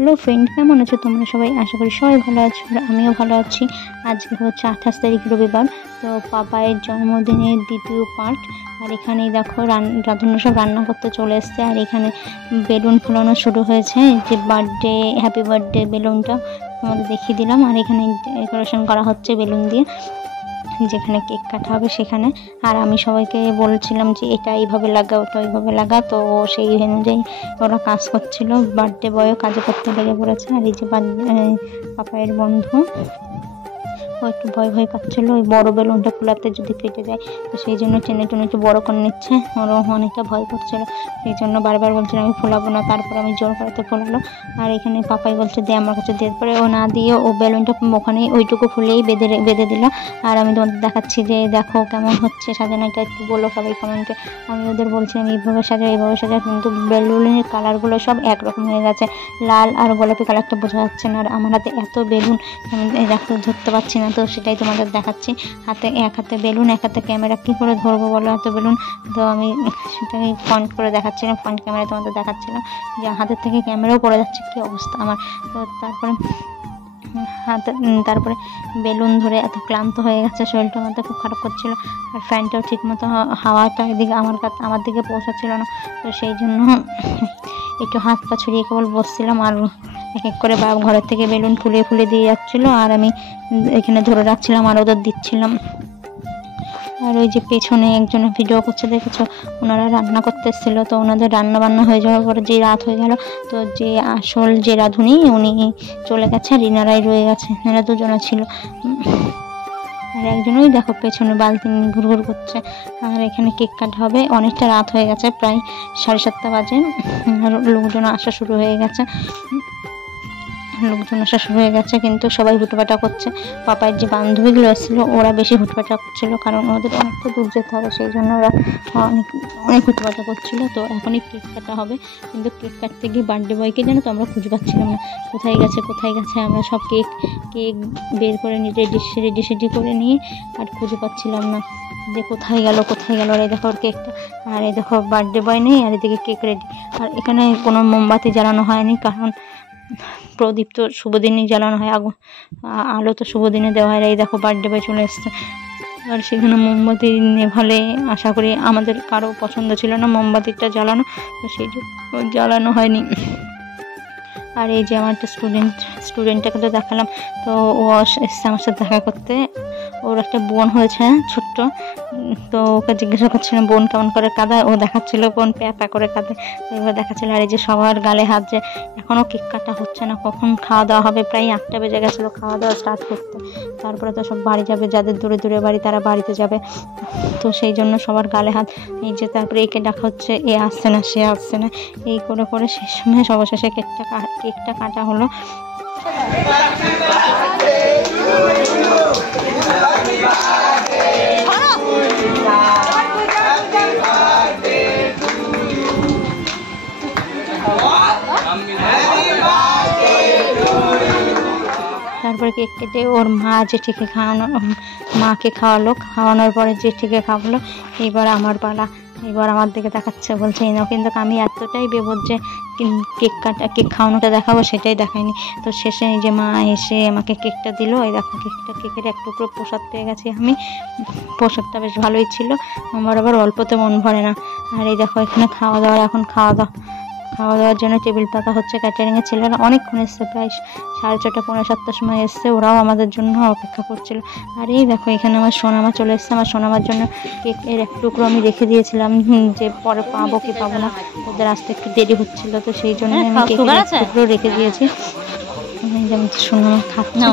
Hello friend, কেমন আছো তোমরা সবাই? আশা করি সবাই ভালো আছো আর আমিও ভালো আছি। আজকে হচ্ছে 28 তারিখ রবিবার, তো পাপায়ের জন্মদিনের দ্বিতীয় পার্ট। আর এখানেই দেখো রাধুন্য সব রান্না করতে চলে এসছে। আর এখানে বেলুন ফোলানো শুরু হয়েছে, যে বার্থডে হ্যাপি বার্থডে বেলুনটা তোমাদের দেখিয়ে দিলাম। আর এখানে ডেকোরেশন করা হচ্ছে বেলুন দিয়ে, যেখানে কেক কাটা হবে সেখানে। আর আমি সবাইকে বলছিলাম যে এটা এইভাবে লাগা, ওটা ওইভাবে লাগা, তো সেই অনুযায়ী ওরা কাজ করছিল। বার্থডে বয়ও কাজে করতে লেগে পড়েছে। আর এই যে পাপায়ের বন্ধু, ও একটু ভয় ভয় পাচ্ছিল ওই বড় বেলুনটা খোলাতে যদি কেটে যায়, তো সেই জন্য টেনে টেনে একটু বড় করে নিচ্ছে। ওরও অনেকটা ভয় করছিল, সেই জন্য বারবার বলছিল আমি ফোলাবো না। তারপর আমি জোর করতে ফোলালো। আর এখানে পাপাই বলছে দে আমার কাছে, দিয়ে পরে ও না দিয়ে ও বেলুনটা ওখানে ওইটুকু ফুলেই বেঁধে দিল। আর আমি তোমাদের দেখাচ্ছি যে দেখো কেমন হচ্ছে সাজানোটা, একটু বলো সবাই কমেন্টে। আমি ওদের বলছি আমি এইভাবে সাজাও এইভাবে সাজাও, কিন্তু বেলুনের কালারগুলো সব একরকম হয়ে গেছে, লাল আর গোলাপি কালারটা বোঝা যাচ্ছে না। আর আমার হাতে এত বেলুন আমি দেখো ধরতে পারছি না, তো সেটাই তোমাদের দেখাচ্ছি। এক হাতে বেলুন, এক হাতে ক্যামেরা, কী করে ধরবো বলো এত বেলুন? তো আমি সেটাকে ফ্রন্ট করে দেখাচ্ছিলাম, ফ্রন্ট ক্যামেরায় তোমাদের দেখাচ্ছিলাম যে হাতের থেকে ক্যামেরাও পড়ে যাচ্ছে, কী অবস্থা আমার। তো তারপরে বেলুন ধরে এত ক্লান্ত হয়ে গেছে, শরীরটা মধ্যে খুব খারাপ করছিল। আর ফ্যানটাও ঠিক মতো হাওয়াটা এদিকে আমার দিকে পৌঁছাচ্ছিল না, তো সেই জন্য একটু হাত পা ছড়িয়ে কেবল বসছিলাম। আর এক এক করে ঘরের থেকে বেলুন ফুলে দিয়ে যাচ্ছিলো, আর আমি এখানে ধরে রাখছিলাম আর ওদের দিচ্ছিলাম। আর ওই যে পেছনে একজন ভিডিও করছে দেখেছো, ওনারা রান্না করতে এসেছিলো। তো ওনাদের রান্না বান্না হয়ে যাওয়ার পরে যে রাত হয়ে গেল, তো যে আসল যে রাঁধুনি উনি চলে গেছে, আর ইনারাই রয়ে গেছে, এনারা দুজনে ছিল। আর একজনই দেখো পেছনে বালতি নিয়ে ঘুরঘুর করছে। আর এখানে কেক কাটা হবে, অনেকটা রাত হয়ে গেছে, প্রায় 7:30 বাজে। আর লোকজন আসা শুরু হয়ে গেছে, কিন্তু সবাই হুটোপাটা করছে। পাপায়ের যে বান্ধবীগুলো এসেছিলো ওরা বেশি হুটোপাটা করছিল, কারণ ওদের অনেকটা দূর যেতে হবে, সেই জন্য ওরা অনেক হুটোপাটা করছিল। তো এখনই কেক কাটা হবে, কিন্তু কেক কাটতে গিয়ে বার্থডে বয়কে যেন তো আমরা খুঁজে পাচ্ছিলাম না, কোথায় গেছে। আমরা সব কেক বের করে নিয়ে রেডি করে নিয়ে আর খুঁজে পাচ্ছিলাম না যে কোথায় গেল। আর এই দেখো ওর কেকটা, আর এই দেখো বার্থডে বয় নেই, আর এদিকে কেক রেডি। আর এখানে কোনো মোমবাতি জ্বালানো হয়নি, কারণ প্রদীপ তো শুভ দিনই জ্বালানো হয়, আলো তো শুভ দিনে দেওয়া হয়। এই দেখো বার্থডে বয় চলে এসছে। আর সেখানে মোমবাতি নেভালে আশা করি আমাদের কারো পছন্দ ছিল না মোমবাতিটা জ্বালানো, তো সেই জন্য জ্বালানো হয়নি। আর এই যে আমার একটা স্টুডেন্টটাকে তো দেখালাম, তো ও এসছে আমার সাথে দেখা করতে। ওর একটা বোন হয়েছে ছোট্ট, তো ওকে জিজ্ঞাসা করছিলাম বোন কেমন করে কাঁদায়, ও দেখাচ্ছিল বোন প্যা করে কাঁদে, এইভাবে দেখাচ্ছিল। আর এই যে সবার গালে হাত, যে এখনও কেক কাটা হচ্ছে না, কখন খাওয়া দাওয়া হবে, প্রায় 8টা বেজে গেছিলো খাওয়া দাওয়া স্টার্ট করতে। তারপরে তো সব বাড়ি যাবে, যাদের দূরে বাড়ি তারা বাড়িতে যাবে, তো সেই জন্য সবার গালে হাত। এই যে তারপরে একে ডাকা হচ্ছে, এ আসছে না সে আসছে না, এই করে শেষ সময় সবশেষে কেকটা কাটা হলো। তারপরে কেক কেটে ওর মা জেঠিকে মাকে খাওয়ানোর পরে জেঠিকে খাওয়ালো। এবার আমার পালা, এবার আমার দিকে দেখাচ্ছে, বলছে এই নাও। কিন্তু আমি এতটাই বেবদ যে কেক খাওয়ানোটা দেখাবো সেটাই দেখায়নি। তো শেষে এই যে মা এসে আমাকে কেকটা দিল। এই দেখো কেকের এক টুকরো প্রসাদ পেয়ে গেছি আমি, প্রসাদটা বেশ ভালোই ছিল, আমার আবার অল্পতে মন ভরে না। আর এই দেখো এখানে খাওয়া দাওয়ার জন্য টেবিল পাতা হচ্ছে। ক্যাটারিংয়ের ছেলেরা অনেকক্ষণ এসছে, প্রায় 6:30 পৌনে 7টার সময় এসছে, ওরাও আমাদের জন্য অপেক্ষা করছিল। আর এই দেখো এখানে আমার সোনামা চলে এসছে, আমার সোনামার জন্য কেকের এক টুকরো আমি রেখে দিয়েছিলাম, যে পরে পাবো কি পাবো না, ওদের আসতে একটু দেরি হচ্ছিল, তো সেই জন্য আমি কেকের এক টুকরো রেখে দিয়েছি। সোনামা খাচ্ছে,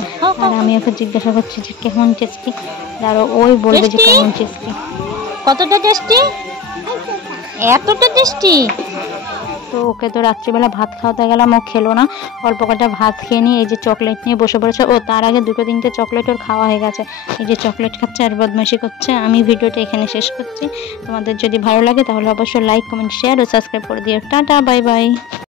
আর আমি ওকে জিজ্ঞাসা করছি যে কেমন টেস্টি, আর ওই বলবে যে কেমন টেস্টি, কতটা টেস্টি, এতটা টেস্টি। তো ওকে তো রাত্রিবেলা ভাত খাওয়াতে গেলাম, ও খেলো না, অল্প কটা ভাত খেয়ে নিয়ে এই যে চকলেট নিয়ে বসে পড়েছে। ও তার আগে 2-3টে চকলেট ওর খাওয়া হয়ে গেছে, এই যে চকলেট খাচ্ছে আর বদমাইশি করছে। আমি ভিডিওটা এখানে শেষ করছি, তোমাদের যদি ভালো লাগে তাহলে অবশ্যই লাইক কমেন্ট শেয়ার ও সাবস্ক্রাইব করে দিও। Tata, bye bye.